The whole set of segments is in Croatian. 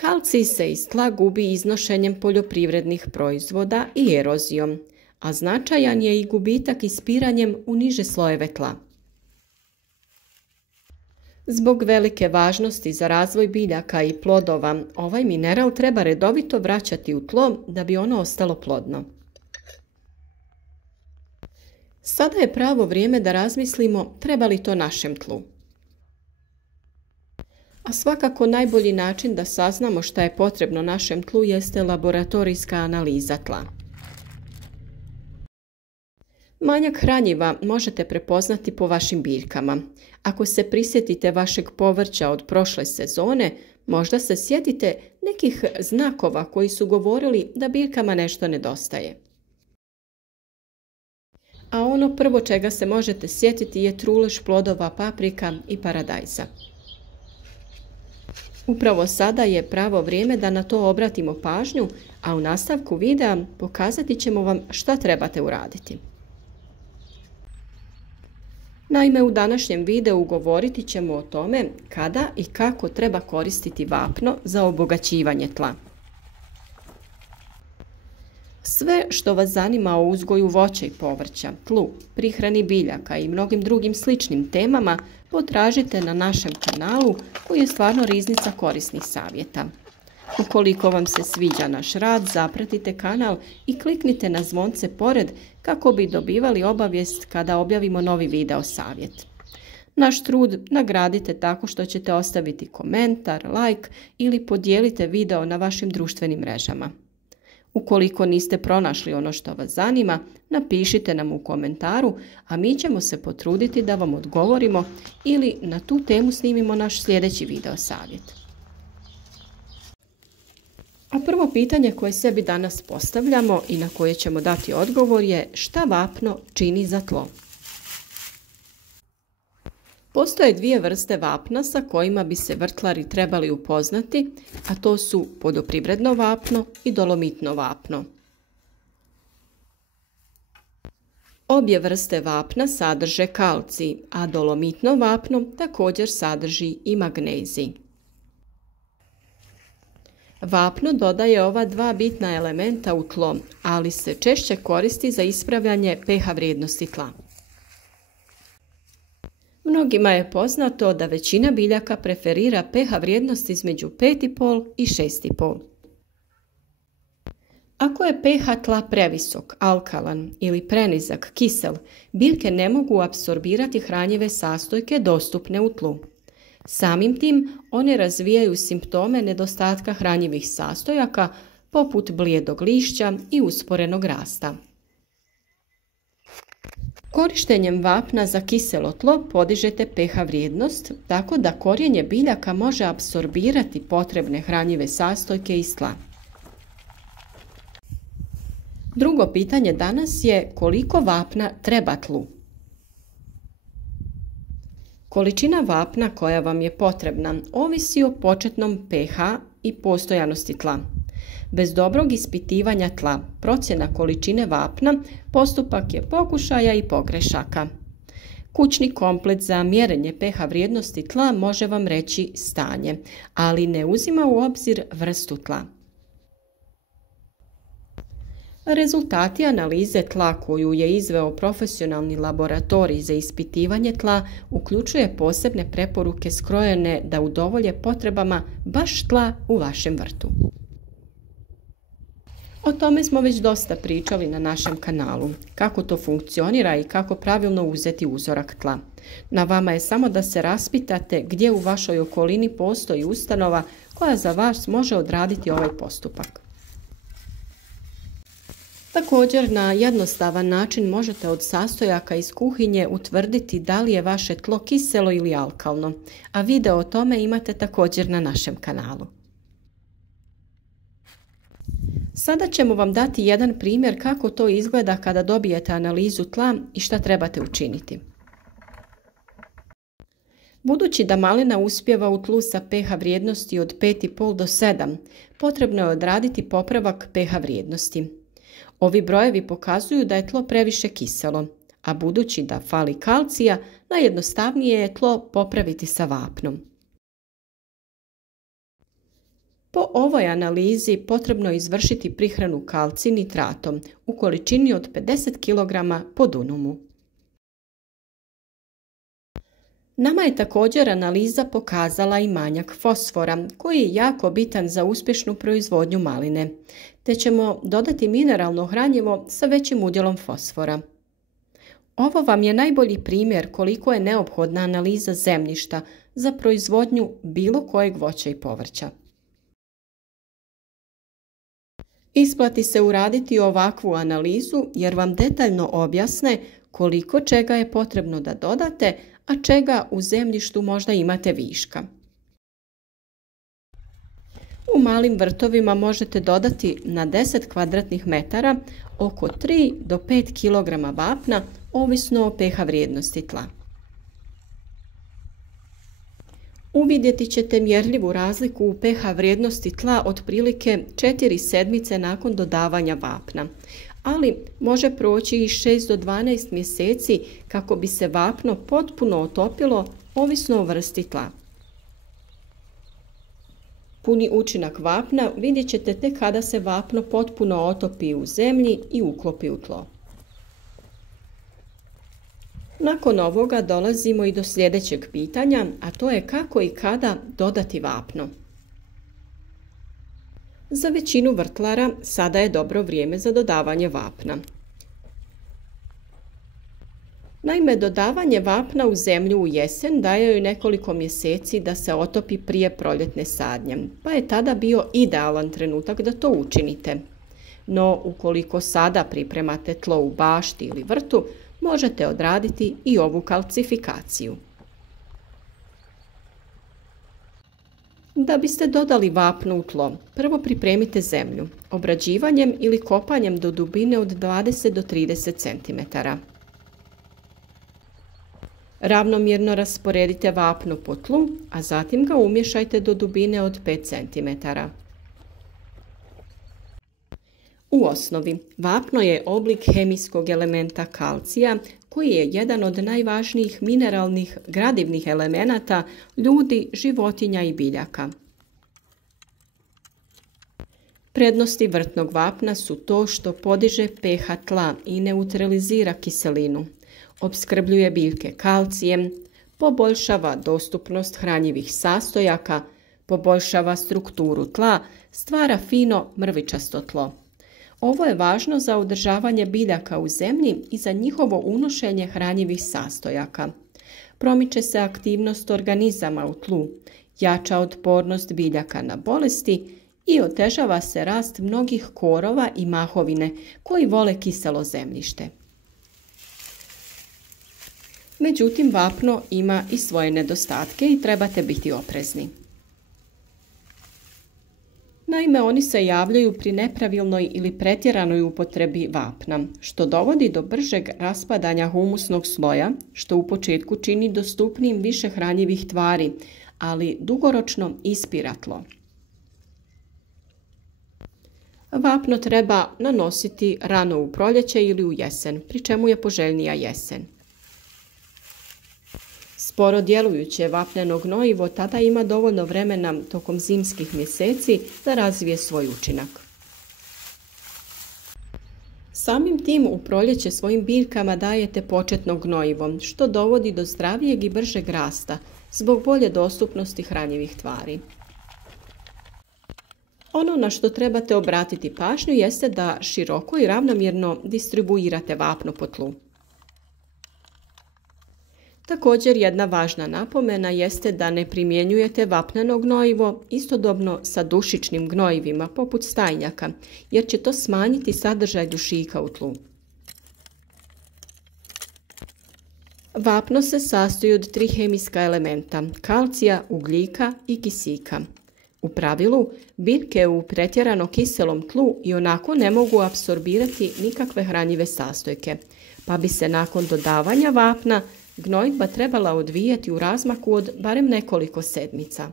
Kalcij se iz tla gubi iznošenjem poljoprivrednih proizvoda i erozijom, a značajan je i gubitak ispiranjem u niže slojeve tla. Zbog velike važnosti za razvoj biljaka i plodova, ovaj mineral treba redovito vraćati u tlo da bi ono ostalo plodno. Sada je pravo vrijeme da razmislimo treba li to našem tlu. A svakako najbolji način da saznamo šta je potrebno našem tlu jeste laboratorijska analiza tla. Manjak hranjiva možete prepoznati po vašim biljkama. Ako se prisjetite vašeg povrća od prošle sezone, možda se sjetite nekih znakova koji su govorili da biljkama nešto nedostaje. A ono prvo čega se možete sjetiti je trulež plodova paprika i paradajza. Upravo sada je pravo vrijeme da na to obratimo pažnju, a u nastavku videa pokazati ćemo vam šta trebate uraditi. Naime, u današnjem videu govoriti ćemo o tome kada i kako treba koristiti vapno za obogaćivanje tla. Sve što vas zanima o uzgoju voća i povrća, tlu, prihrani biljaka i mnogim drugim sličnim temama potražite na našem kanalu koji je stvarno riznica korisnih savjeta. Ukoliko vam se sviđa naš rad, zapratite kanal i kliknite na zvonce pored kako bi dobivali obavijest kada objavimo novi video savjet. Naš trud nagradite tako što ćete ostaviti komentar, like ili podijelite video na vašim društvenim mrežama. Ukoliko niste pronašli ono što vas zanima, napišite nam u komentaru, a mi ćemo se potruditi da vam odgovorimo ili na tu temu snimimo naš sljedeći video savjet. A prvo pitanje koje sebi danas postavljamo i na koje ćemo dati odgovor je šta vapno čini za tlo. Postoje dvije vrste vapna sa kojima bi se vrtlari trebali upoznati, a to su poljoprivredno vapno i dolomitno vapno. Obje vrste vapna sadrže kalcij, a dolomitno vapno također sadrži i magnezij. Vapno dodaje ova dva bitna elementa u tlo, ali se češće koristi za ispravljanje pH vrijednosti tla. Mnogima je poznato da većina biljaka preferira pH vrijednost između 5,5 i 6,5. Ako je pH tla previsok, alkalan ili prenizak, kisel, biljke ne mogu apsorbirati hranjive sastojke dostupne u tlu. Samim tim, one razvijaju simptome nedostatka hranjivih sastojaka poput blijedog lišća i usporenog rasta. Korištenjem vapna za kiselo tlo podižete pH vrijednost tako da korijenje biljaka može apsorbirati potrebne hranjive sastojke iz tla. Drugo pitanje danas je koliko vapna treba tlu? Količina vapna koja vam je potrebna ovisi o početnom pH i postojanosti tla. Bez dobrog ispitivanja tla, procjena količine vapna postupak je pokušaja i pogrešaka. Kućni komplet za mjerenje pH vrijednosti tla može vam reći stanje, ali ne uzima u obzir vrstu tla. Rezultati analize tla koju je izveo profesionalni laboratorij za ispitivanje tla uključuje posebne preporuke skrojene da udovolje potrebama baš tla u vašem vrtu. O tome smo već dosta pričali na našem kanalu, kako to funkcionira i kako pravilno uzeti uzorak tla. Na vama je samo da se raspitate gdje u vašoj okolini postoji ustanova koja za vas može odraditi ovaj postupak. Također, na jednostavan način možete od sastojaka iz kuhinje utvrditi da li je vaše tlo kiselo ili alkalno, a video o tome imate također na našem kanalu. Sada ćemo vam dati jedan primjer kako to izgleda kada dobijete analizu tla i šta trebate učiniti. Budući da malina uspijeva u tlu sa pH vrijednosti od 5,5 do 7, potrebno je odraditi popravak pH vrijednosti. Ovi brojevi pokazuju da je tlo previše kiselo, a budući da fali kalcija, najjednostavnije je tlo popraviti sa vapnom. Po ovoj analizi potrebno je izvršiti prihranu kalcij nitratom u količini od 50 kg po dunumu. Nama je također analiza pokazala i manjak fosfora, koji je jako bitan za uspješnu proizvodnju maline, te ćemo dodati mineralno hranjivo sa većim udjelom fosfora. Ovo vam je najbolji primjer koliko je neophodna analiza zemljišta za proizvodnju bilo kojeg voća i povrća. Isplati se uraditi ovakvu analizu jer vam detaljno objasne koliko čega je potrebno da dodate, a čega u zemljištu možda imate viška. U malim vrtovima možete dodati na 10 kvadratnih metara oko 3 do 5 kg vapna, ovisno o pH vrijednosti tla. Uvidjeti ćete mjerljivu razliku u pH vrijednosti tla otprilike 4 sedmice nakon dodavanja vapna, ali može proći i 6 do 12 mjeseci kako bi se vapno potpuno otopilo, ovisno o vrsti tla. Puni učinak vapna vidjet ćete tek kada se vapno potpuno otopi u zemlji i uklopi u tlo. Nakon ovoga dolazimo i do sljedećeg pitanja, a to je kako i kada dodati vapno. Za većinu vrtlara sada je dobro vrijeme za dodavanje vapna. Naime, dodavanje vapna u zemlju u jesen daje joj nekoliko mjeseci da se otopi prije proljetne sadnje, pa je tada bio idealan trenutak da to učinite. No, ukoliko sada pripremate tlo u bašti ili vrtu, možete odraditi i ovu kalcifikaciju. Da biste dodali vapno u tlo, prvo pripremite zemlju, obrađivanjem ili kopanjem do dubine od 20 do 30 cm. Ravnomjerno rasporedite vapno po tlu, a zatim ga umješajte do dubine od 5 cm. U osnovi, vapno je oblik hemijskog elementa kalcija koji je jedan od najvažnijih mineralnih gradivnih elemenata ljudi, životinja i biljaka. Prednosti vrtnog vapna su to što podiže pH tla i neutralizira kiselinu, opskrbljuje biljke kalcijem, poboljšava dostupnost hranjivih sastojaka, poboljšava strukturu tla, stvara fino mrvičasto tlo. Ovo je važno za održavanje biljaka u zemlji i za njihovo unošenje hranjivih sastojaka. Promiče se aktivnost organizama u tlu, jača otpornost biljaka na bolesti i otežava se rast mnogih korova i mahovine koji vole kiselo zemljište. Međutim, vapno ima i svoje nedostatke i trebate biti oprezni. Naime, oni se javljaju pri nepravilnoj ili pretjeranoj upotrebi vapna, što dovodi do bržeg raspadanja humusnog sloja, što u početku čini dostupnijim više hranjivih tvari, ali dugoročno ispira tlo. Vapno treba nanositi rano u proljeće ili u jesen, pri čemu je poželjnija jesen. Sporo djelujuće vapneno gnojivo tada ima dovoljno vremena tokom zimskih mjeseci da razvije svoj učinak. Samim tim u proljeće svojim biljkama dajete početno gnojivo, što dovodi do zdravijeg i bržeg rasta zbog bolje dostupnosti hranjivih tvari. Ono na što trebate obratiti pažnju jeste da široko i ravnomjerno distribuirate vapno po tlu. Također, jedna važna napomena jeste da ne primjenjujete vapneno gnojivo istodobno sa dušičnim gnojivima poput stajnjaka, jer će to smanjiti sadržaj dušika u tlu. Vapno se sastoji od 3 hemijska elementa, kalcija, ugljika i kisika. U pravilu, biljke u pretjerano kiselom tlu ionako ne mogu apsorbirati nikakve hranjive sastojke, pa bi se nakon dodavanja vapna gnojidba trebala odvijati u razmaku od barem nekoliko sedmica.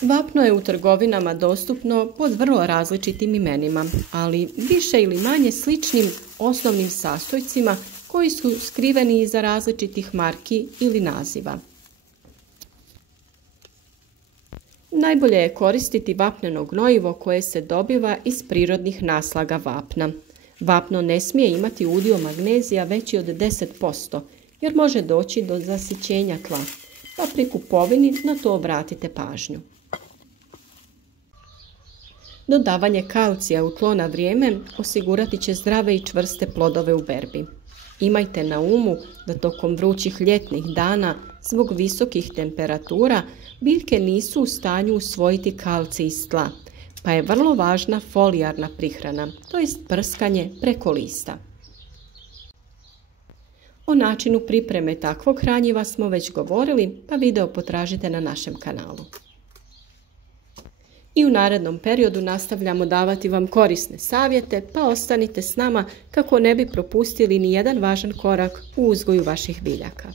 Vapno je u trgovinama dostupno pod vrlo različitim imenima, ali više ili manje sličnim osnovnim sastojcima koji su skriveni iza različitih marki ili naziva. Najbolje je koristiti vapneno gnojivo koje se dobiva iz prirodnih naslaga vapna. Vapno ne smije imati udio magnezija veći od 10%, jer može doći do zasićenja tla, pa pri kupovini na to obratite pažnju. Dodavanje kalcija u tlo na vrijeme osigurati će zdrave i čvrste plodove u berbi. Imajte na umu da tokom vrućih ljetnih dana, zbog visokih temperatura, biljke nisu u stanju usvojiti kalcij iz tla, pa je vrlo važna folijarna prihrana, to jest prskanje preko lista. O načinu pripreme takvog hranjiva smo već govorili, pa video potražite na našem kanalu. I u narednom periodu nastavljamo davati vam korisne savjete, pa ostanite s nama kako ne bi propustili ni jedan važan korak u uzgoju vaših biljaka.